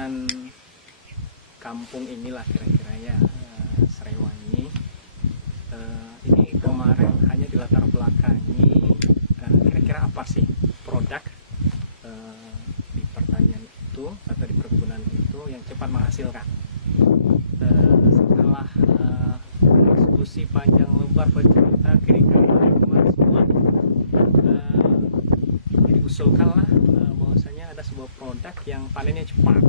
perkebunan kampung inilah kira-kira ya, Srewangi. Ini kemarin hanya dilatar belakangi kira-kira apa sih produk di pertanian itu atau di perkebunan itu yang cepat menghasilkan. Setelah diskusi panjang lebar bercerita kira-kira semua, diusulkanlah bahwasanya ada sebuah produk yang panennya cepat,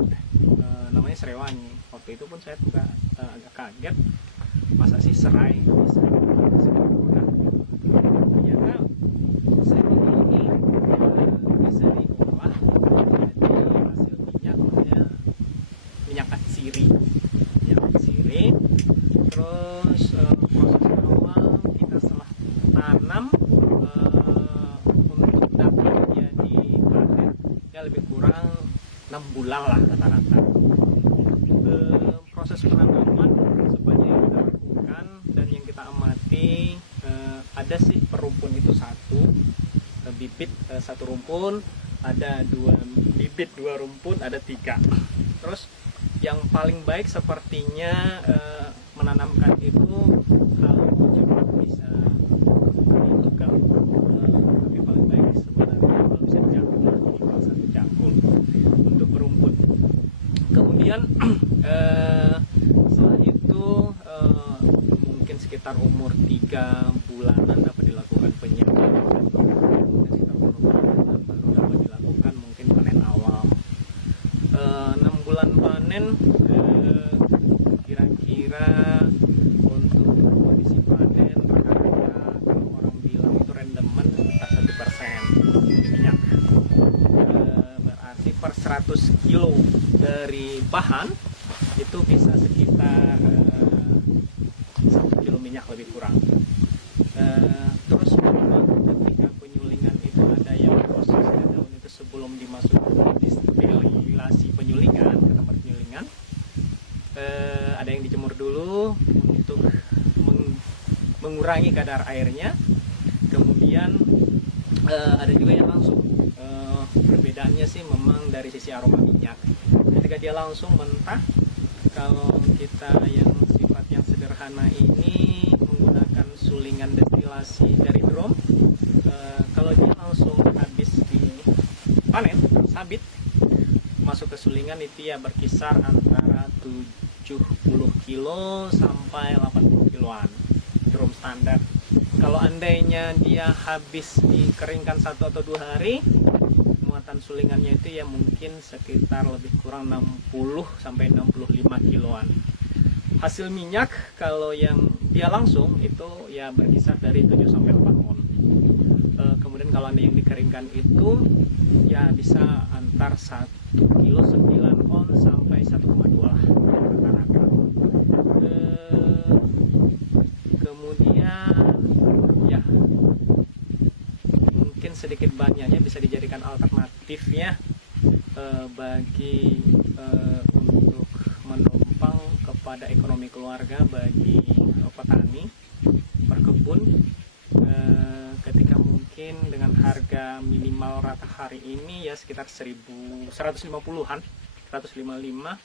namanya Srewangi. Waktu itu pun saya juga agak kaget, masa sih serai bisa produk. Ternyata serai ini bisa diolah jadi hasil minyak, namanya minyak atsiri. Terus proses awal kita setelah tanam untuk dapat jadi panen ya lebih kurang 6 bulan lah rata-rata. Proses penanaman sepanjang yang kita lakukan dan yang kita amati, ada sih per rumpun itu satu bibit, satu rumpun, ada 2 bibit 2 rumpun, ada 3. Terus yang paling baik sepertinya menanamkan itu kalau cepat bisa ditukar, tapi paling baik sebenarnya kalau bisa dijangkul, satu jangkul untuk berumput. Kemudian setelah itu mungkin sekitar umur 3 bulanan dapat dilakukan penyiapan, sekitar umur 6 bulan baru dapat dilakukan mungkin panen awal. 6 bulan panen kira-kira untuk kondisi panen harga kalau orang bilang itu rendemen sekitar 1% minyak. Berarti per 100 kilo dari bahan itu bisa sekitar 1 kilo minyak lebih kurang. Terus memang ketika penyulingan itu ada yang prosesnya daun itu sebelum dimasukkan di sterilasi penyulingan ke tempat penyulingan, ada yang dijemur dulu untuk mengurangi kadar airnya. Kemudian ada juga yang langsung. Perbedaannya sih memang dari sisi aroma minyak. Ketika dia langsung mentah, kalau kita yang sifat yang sederhana ini menggunakan sulingan destilasi dari drum, kalau dia langsung habis dipanen sabit masuk ke sulingan itu ya berkisar antara 70 kilo sampai 80 kiloan drum standar. Kalau andainya dia habis dikeringkan 1 atau 2 hari, muatan sulingannya itu ya mungkin sekitar lebih kurang 60 sampai 65 kiloan. Hasil minyak kalau yang dia langsung itu ya berkisar dari 7 sampai 8 on. Kemudian kalau anda yang dikeringkan itu ya bisa antar 1 kilo 9 on sampai 1,2 lah rata-rata. Kemudian ya mungkin sedikit banyaknya bisa dijadikan alternatifnya bagi untuk menopang kepada ekonomi keluarga bagi petani perkebun, ketika mungkin dengan harga minimal rata hari ini ya sekitar 150-an, 155.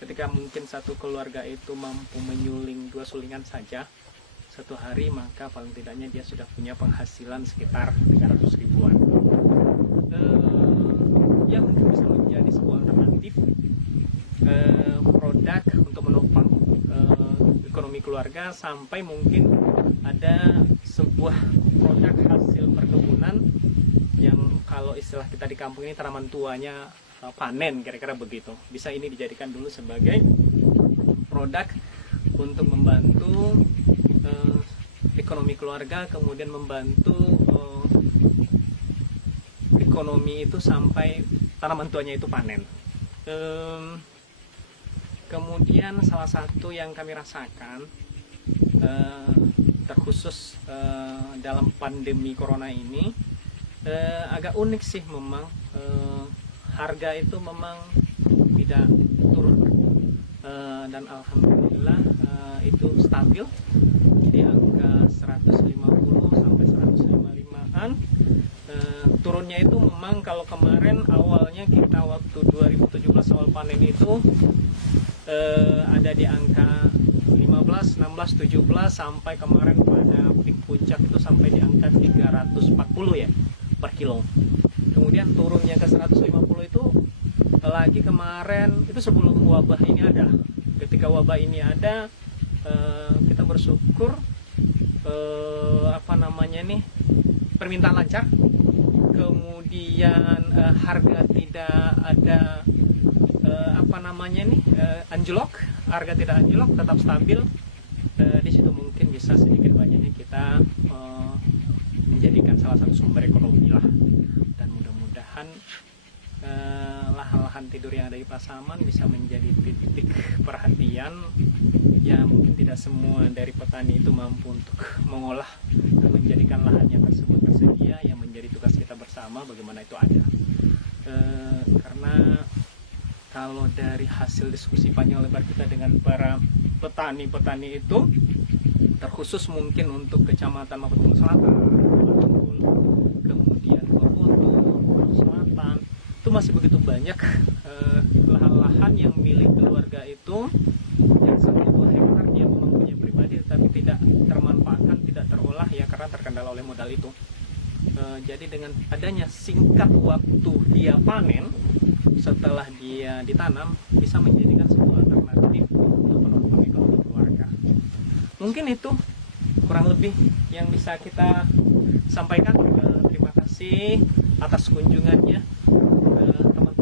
Ketika mungkin satu keluarga itu mampu menyuling 2 sulingan saja satu hari, maka paling tidaknya dia sudah punya penghasilan sekitar 300 ribuan. Ya mungkin bisa menjadi sebuah alternatif produk untuk menopang ekonomi keluarga, sampai mungkin ada sebuah produk hasil perkebunan yang kalau istilah kita di kampung ini tanaman tuanya panen, kira-kira begitu. Bisa ini dijadikan dulu sebagai produk untuk membantu ekonomi keluarga, kemudian membantu ekonomi itu sampai tanaman tuanya itu panen. Kemudian salah satu yang kami rasakan terkhusus dalam pandemi corona ini agak unik sih memang, harga itu memang tidak turun, dan alhamdulillah itu stabil di angka 150 sampai 155-an. Turunnya itu memang memang kalau kemarin awalnya kita waktu 2017 awal panen itu ada di angka 15, 16, 17 sampai kemarin pada peak puncak itu sampai di angka 340 ya per kilo. Kemudian turunnya ke 150 itu lagi kemarin, itu sebelum wabah ini ada. Ketika wabah ini ada, kita bersyukur permintaan lancar, kemudian harga tidak ada anjlok, harga tidak anjlok, tetap stabil. Di situ mungkin bisa sedikit banyaknya kita menjadikan salah satu sumber ekonomi lah, dan mudah-mudahan lahan-lahan tidur yang ada di Pasaman bisa menjadi titik perhatian. Ya mungkin tidak semua dari petani itu mampu untuk mengolah dan menjadikan lahannya tersebut tersedia, yang menjadi tugas kita bersama bagaimana itu ada. Karena kalau dari hasil diskusi panjang lebar kita dengan para petani-petani itu, terkhusus mungkin untuk Kecamatan Mapetunggal Selatan, kemudian Kokoto, Selatan, itu masih begitu banyak lahan-lahan yang milik keluarga itu yang 1-2 hektar dia memang punya pribadi, tapi tidak termanfaatkan, tidak terolah ya karena terkendala oleh modal itu. Jadi dengan adanya singkat waktu dia panen setelah dia ditanam, bisa menjadikan sebuah alternatif untuk penopang ekonomi keluarga. Mungkin itu kurang lebih yang bisa kita sampaikan. Terima kasih atas kunjungannya teman-teman.